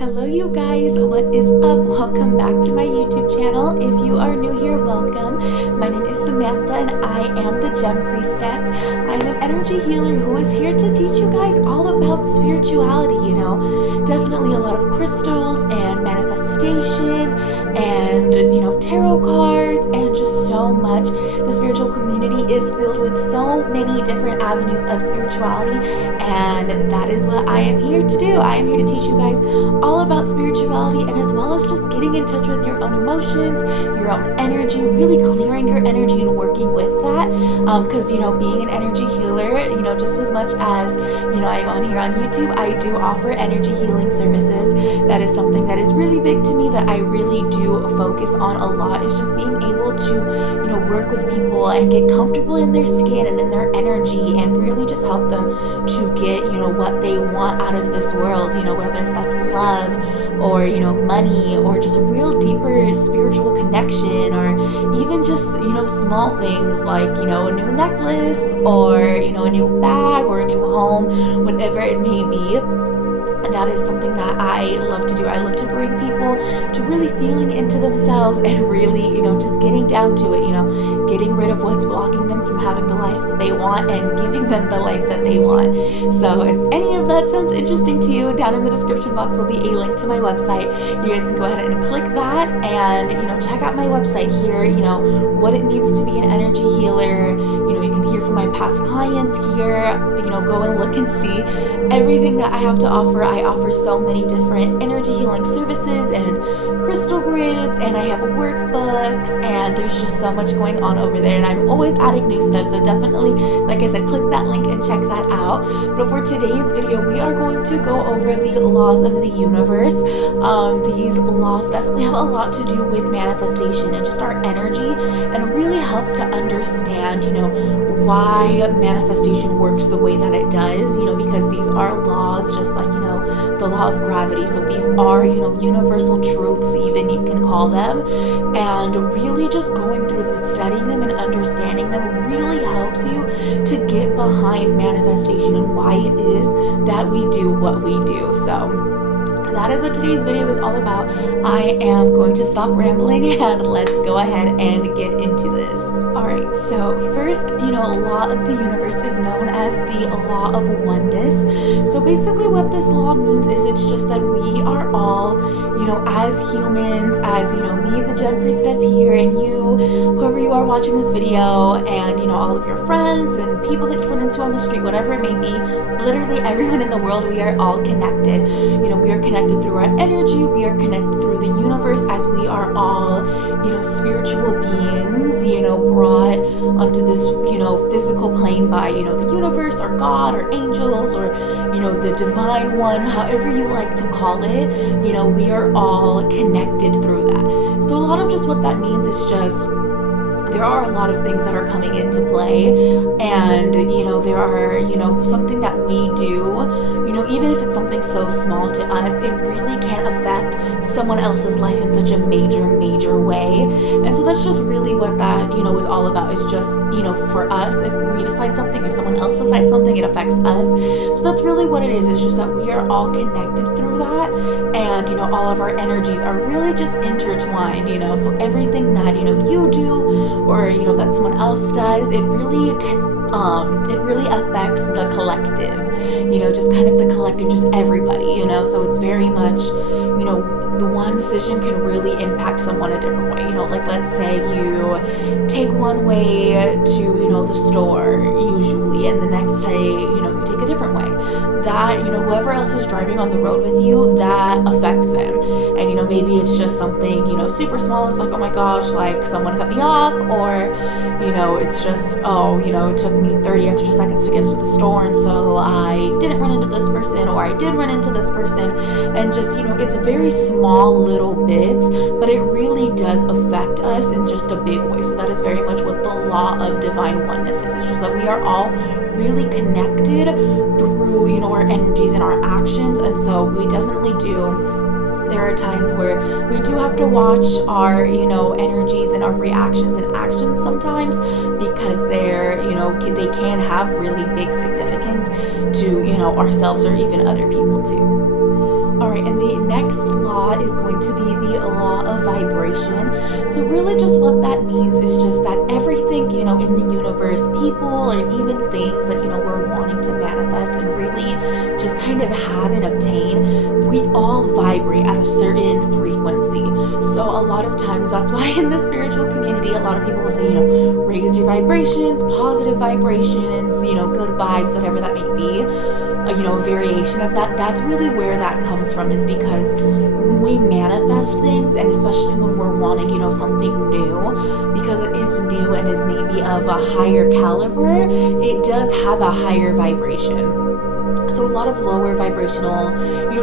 Hello you guys, what is up? Welcome back to my YouTube channel. If you are new here, welcome. My name is Samantha and I am the Gem Priestess. I'm an energy healer who is here to teach you guys all about spirituality, definitely a lot of crystals and manifestation and, tarot cards and just so much. The spiritual community is filled with so many different avenues of spirituality, and that is what I am here to do. I am here to teach you guys all about spirituality, and as well as just getting in touch with your own emotions, your own energy, really clearing your energy and working with that. Because being an energy healer, just as much as I'm on here on YouTube, I do offer energy healing services. That is something that is really big to me, that I really do focus on a lot, is just being able to work with people and get comfortable in their skin and in their energy, and really just help them to get what they want out of this world, whether that's love or money, or just a real deeper spiritual connection, or even just small things like a new necklace, or a new bag, or a new home, whatever it may be. That is something that I love to do. I love to bring people to really feeling into themselves and really, just getting down to it, getting rid of what's blocking them from having the life that they want and giving them the life that they want. So if any of that sounds interesting to you, down in the description box will be a link to my website. You guys can go ahead and click that and, check out my website here, what it means to be an energy healer. You can hear from my past clients here, go and look and see everything that I have to offer. I offer so many different energy healing services and crystal grids, and I have workbooks, and there's just so much going on over there, and I'm always adding new stuff. So definitely, like I said, click that link and check that out. But for today's video, we are going to go over the laws of the universe. These laws definitely have a lot to do with manifestation and just our energy, and it really helps to understand, why manifestation works the way that it does, because these are laws, just like, the law of gravity. So these are, universal truths, even you can call them, and really just going through them, studying them and understanding them really helps you to get behind manifestation and why it is that we do what we do. So that is what today's video is all about. I am going to stop rambling and let's go ahead and get into this. Alright, so first, law of the universe is known as the law of oneness. So basically what this law means is it's just that we are all, as humans, as, me, the Gem Priestess here, and you, whoever you are watching this video, and, all of your friends and people that you run into on the street, whatever it may be, literally everyone in the world, we are all connected. We are connected through our energy, we are connected through the universe, as we are all, spiritual beings, brought onto this, physical plane by, the universe, or God, or angels, or, the divine one, however you like to call it, we are all connected through that. So a lot of just what that means is just, there are a lot of things that are coming into play, and there are something that we do, even if it's something so small to us, it really can affect someone else's life in such a major way. And so that's just really what that is all about, is just for us, if we decide something, if someone else decides something, it affects us. So that's really what it is. It's just that we are all connected through that, and all of our energies are really just intertwined. So everything that you do, or that someone else does, it really affects the collective, just kind of the collective, just everybody, so it's very much, the one decision can really impact someone a different way. Like let's say you take one way to, the store usually, and the next day, you take a different way. That, whoever else is driving on the road with you, that affects them. And, maybe it's just something, super small. It's like, oh my gosh, like someone cut me off, or, it's just, it took me 30 extra seconds to get to the store, and so I didn't run into this person, or I did run into this person, and just, it's very small little bits, but it really does affect us in just a big way. So that is very much what the law of divine oneness is. It's just that we are all really connected through, our energies and our actions, and so we definitely do. There are times where we do have to watch our, energies and our reactions and actions sometimes, because they're, they can have really big significance to, ourselves or even other people too. All Alright, and the next law is going to be the law of vibration. So really just what that means is just that everything, in the universe, people or even things that, we're wanting to manifest and really just kind of have and obtain, we all vibrate at a certain frequency. So a lot of times, that's why in the spiritual community, a lot of people will say, raise your vibrations, positive vibrations, good vibes, whatever that may be. A variation of that. That's really where that comes from, is because when we manifest things, and especially when we're wanting, something new, because it is new and is maybe of a higher caliber, it does have a higher vibration. So a lot of lower vibrational,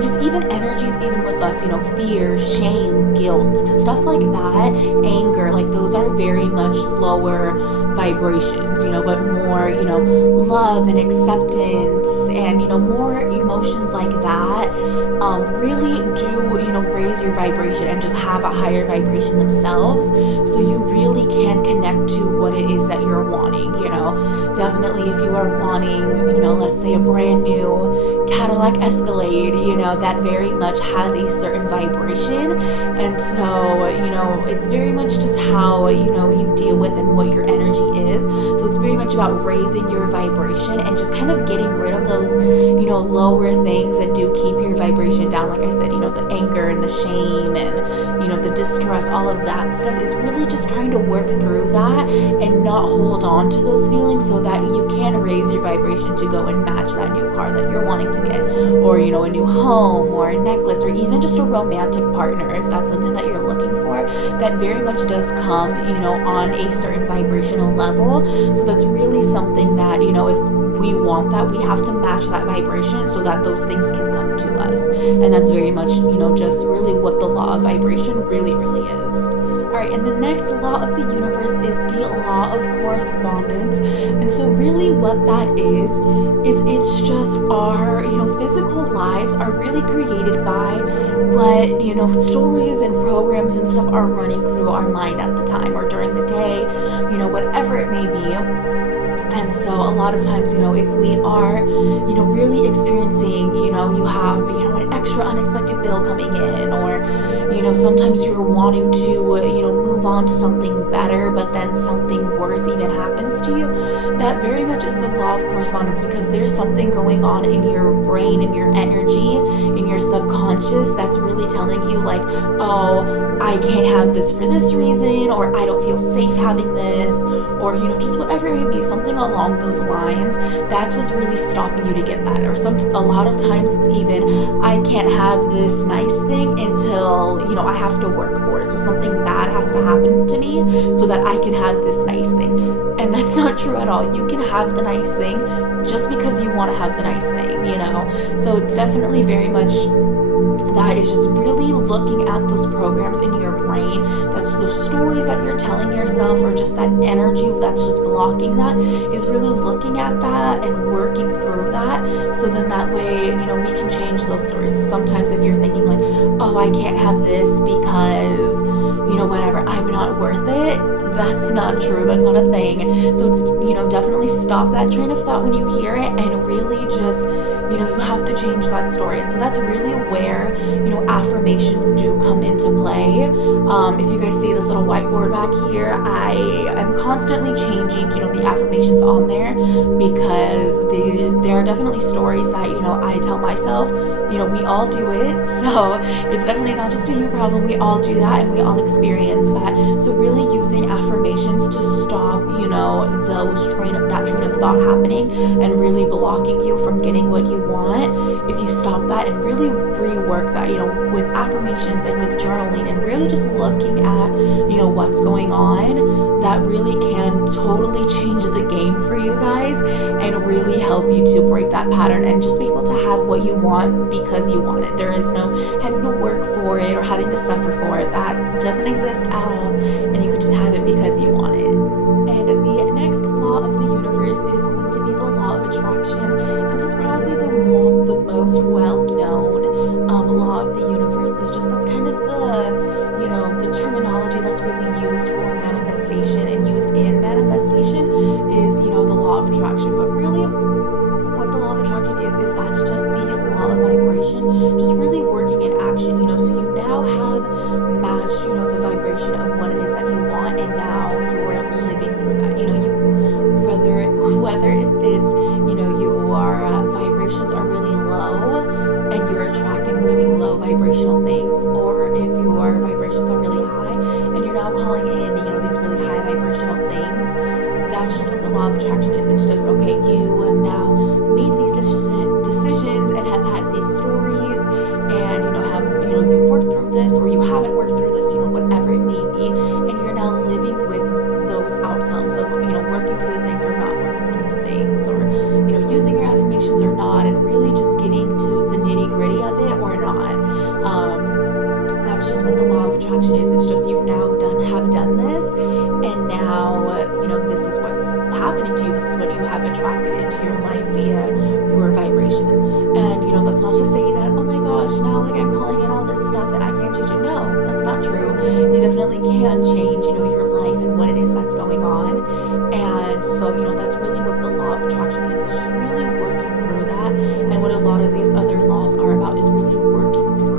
just even energies, even with us, fear, shame, guilt, stuff like that, anger, like those are very much lower vibrations, but more, love and acceptance and, more emotions like that, really do, raise your vibration and just have a higher vibration themselves. So you really can connect to what it is that you're wanting, definitely if you are wanting, let's say a brand new Cadillac Escalade, that very much has a certain vibration. And so, it's very much just how, you deal with and what your energy is. So it's very much about raising your vibration and just kind of getting rid of those, lower things that do keep your vibration down. Like I said, the anger and the shame and, the distrust, all of that stuff is really just trying to work through that and not hold on to those feelings, so that you can raise your vibration to go and match that new car that you're wanting to get, or, a new home or a necklace, or even just a romantic partner, if that's something that you're looking for. That very much does come, on a certain vibrational level. So that's really something that, if we want that, we have to match that vibration so that those things can come to us. And that's very much, just really what the law of vibration really, really is. Alright, and the next law of the universe is the law of correspondence. And so really what that is it's just our, physical lives are really created by what, stories and programs and stuff are running through our mind at the time or during the day, whatever it may be. And so a lot of times, if we are, really experiencing, you have, an extra unexpected bill coming in, or, sometimes you're wanting to, move on to something better, but then something worse even happens to you, that very much is the law of correspondence, because there's something going on in your brain, in your energy, in your subconscious that's really telling you like, oh, I can't have this for this reason, or I don't feel safe having this, or, just whatever it may be, something along those lines. That's what's really stopping you to get that. Or a lot of times it's even, I can't have this nice thing until, I have to work for it. So something bad has to happen to me so that I can have this nice thing. And that's not true at all. You can have the nice thing just because you want to have the nice thing, So it's definitely very much that is just really looking at those programs in your brain. That's those stories that you're telling yourself, or just that energy that's just blocking that, is really looking at that and working through that. So then that way, we can change those stories. Sometimes if you're thinking like, oh, I can't have this because, whatever, I'm not worth it. That's not true. That's not a thing. So it's, definitely stop that train of thought when you hear it and really just, you have to change that story. And so that's really where, affirmations do come into play. If you guys see this little whiteboard back here, I am constantly changing, the affirmations on there, because there are definitely stories that, I tell myself, we all do it. So it's definitely not just a you problem. We all do that and we all experience that. So really using affirmations to stop, that train of thought happening and really blocking you from getting what you want. If you stop that and really rework that, with affirmations and with journaling and really just looking at, what's going on, that really can totally change the game for you guys and really help you to break that pattern and just be able to have what you want because you want it. There is no having to work for it or having to suffer for it. That doesn't exist at all, and you can just have it because you want it. And the next law of the universe is going to be the law of attraction. And this is probably the most well-known law of the universe. It's just that's kind of the terminology that's really used for manifestation and used in manifestation is, the law of attraction. But really, what the law of attraction is that's just the law of vibration, just really working matched, the vibration of what it is that you want, and now you're living through that. Whether it's, your vibrations are really low and you're attracting really low vibrational things, or if your vibrations are really high and you're now calling in, these really high vibrational things. That's just what the law of attraction is. It's just, okay, you have now made these decisions and have had these stories, and you've worked through this, or you haven't worked through this, whatever it may be, and you're now living with those outcomes of working through the things or not working through the things, or using your affirmations or not, and really just getting to the nitty-gritty of it or not. That's just what the law of attraction is. It's just, you've now have done this, and now this is what's happening to you. This is what you have attracted into your life via your vibration. And that's not to say that, oh my gosh, now I'm calling in all this stuff and I can't change it. No, that's not true. You definitely can change your life and what it is that's going on. And so that's really what the law of attraction is. It's just really working through that. And what a lot of these other laws are about is really working through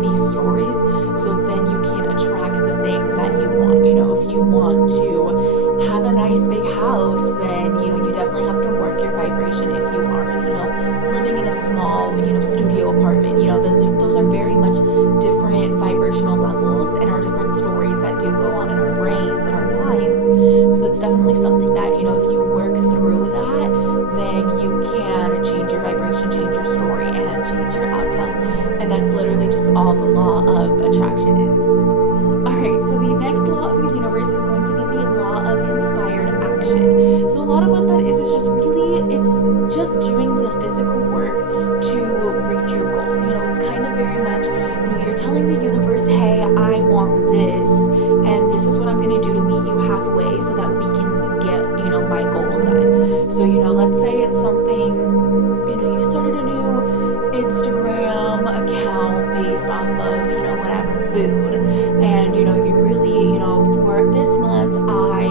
these stories, so then you can attract the things that you want. If you want to have a nice big house, then you definitely have to work your vibration. If you are living in a small studio apartment, those are very much different vibrational levels, and are different stories that do go on in our brains and our minds. So that's definitely something that if you work through that, then you can change your vibration, change your story, and change your outcome. And that's literally just all the law of attraction is. Alright, so the next law of the universe is going to be the law of inspired action. So a lot of what that is just really, it's just doing the physical work to reach your goal. It's kind of very much, you're telling the universe, hey, I want this, and this is what I'm going to do to meet you halfway so that we can get, my goal done. So, let's say it's something, you've started a new Instagram account based off of, whatever, food. And, you really, for this month, I,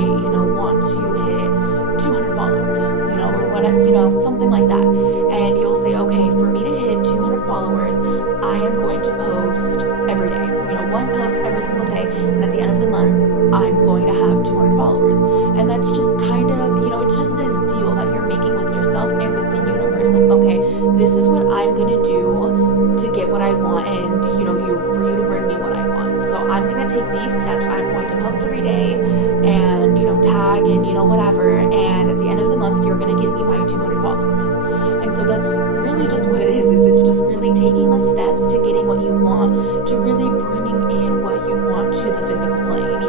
want to hit 200 followers, or whatever, something like that. And you'll say, okay, for me to hit 200 followers, I am going to post every day, one post every single day. And at the end of the month, I'm going to have 200 followers. And that's just kind of, it's just this deal that you're making with yourself and with the universe. Like, okay, this is what I'm going to do to get what I want, and, for you to bring me what I want. So I'm going to take these steps. I'm going to post every day and, tag and, whatever. And at the end of the month, you're going to give me my 200 followers. And so that's really just what it is it's just really taking the steps to getting what you want, to really bringing in what you want to the physical plane,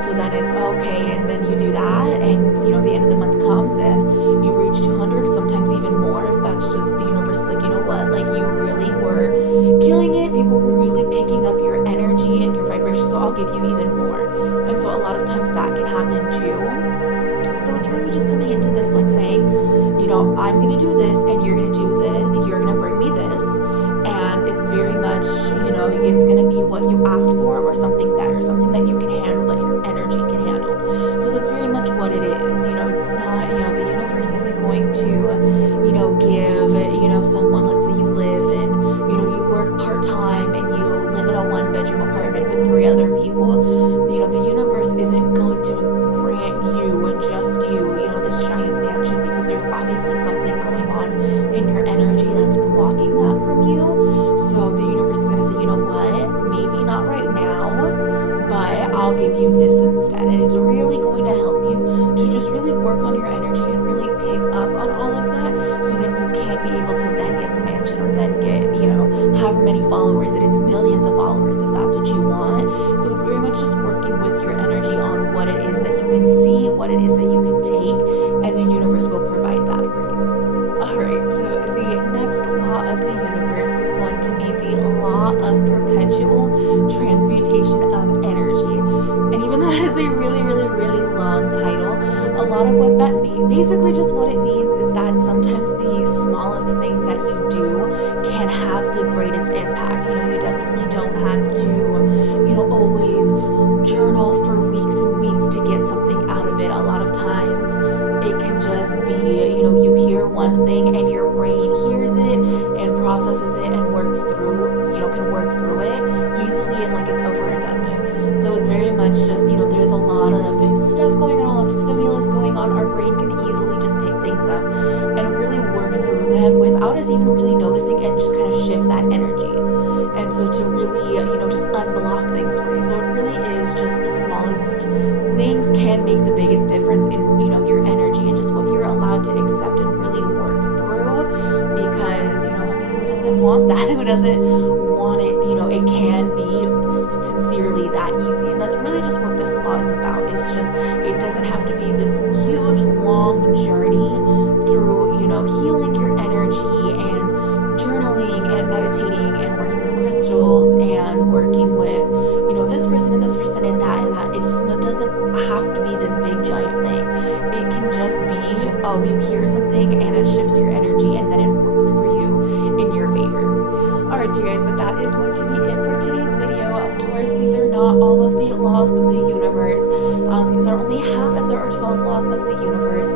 so then it's okay, and then you do that, and, the end of the month comes, and you reach 200, sometimes even more, if that's just the universe is like, you really were killing it, people were really picking up your energy and your vibration, so I'll give you even more. And so a lot of times that can happen too. So it's really just coming into this, like saying, I'm going to do this, and you're going to do this, you're going to bring me this, and it's very much, it's going to be what you asked for, or something better, something that you can handle, that your energy can handle. So that's very much what it is. It's not, the universe isn't going to, give, someone, let's say you live in, you work part-time and you live in a one-bedroom apartment with 3 other people. The universe isn't going to grant you and just you, this giant mansion, because there's obviously something going on in your energy that's blocking that from you. So the universe is going to say, what, maybe not right now, but I'll give you this instead. And it's really going to help you to just really work on your energy and really pick up on all of that, so then you can be able to then get the mansion, or then get, however many followers it is, millions of followers, if that's what you want. So it's very much just working with your energy on what it is that you can see, what it is that you can take, and the universe will provide that for you. Alright, so the next law of the universe is going to be the law of perpetual transmutation of energy. And even though that is a really, really, really long title, a lot of what that means, basically just what it means, is that sometimes the smallest things that you do can have the greatest impact. You definitely don't have to, always journal for weeks and weeks to get something out of it. A lot of times it can just be, you hear one thing and your brain hears it and processes it and works through, can work through it easily, and like it's brain can easily just pick things up and really work through them without us even really noticing, and just kind of shift that energy. And so to really, just unblock things for you. So it really is just the smallest things can make the biggest difference in, your energy and just what you're allowed to accept and really work through. Because, who doesn't want that? Who doesn't want it? It can be sincerely that easy. And that's really just what this law is about. It's just, it doesn't have to be this huge, long journey through, healing your energy and journaling and meditating and working with crystals and working with, this person and this person and that and that. It just doesn't have to be this big giant thing. It can just be, you hear something and it shifts your energy and then it works for you in your favor. Alright, you guys, but that is going to be it for today's video. Of course, these are not all of the laws of the universe. These are only half, as there are 12 laws of the universe.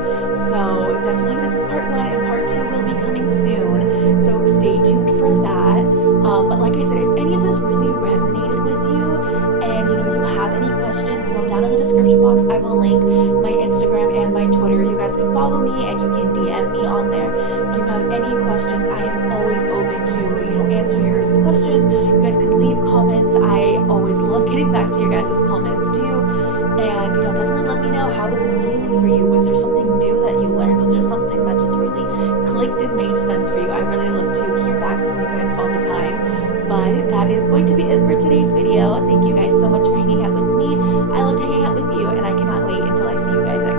So definitely this is part 1 and part 2 will be coming soon. So stay tuned for that. But like I said, if any of this really resonated with you and you have any questions, down in the description box I will link my Instagram and my Twitter. You guys can follow me and you can DM me on there. If you have any questions, I am always open to answering your guys' questions. You guys can leave comments. I always love getting back to your guys' comments too. And definitely let me know, how was this feeling for you? Was there something new that you learned? Was there something that just really clicked and made sense for you? I really love to hear back from you guys all the time. But that is going to be it for today's video. Thank you guys so much for hanging out with me. I loved hanging out with you, and I cannot wait until I see you guys next time.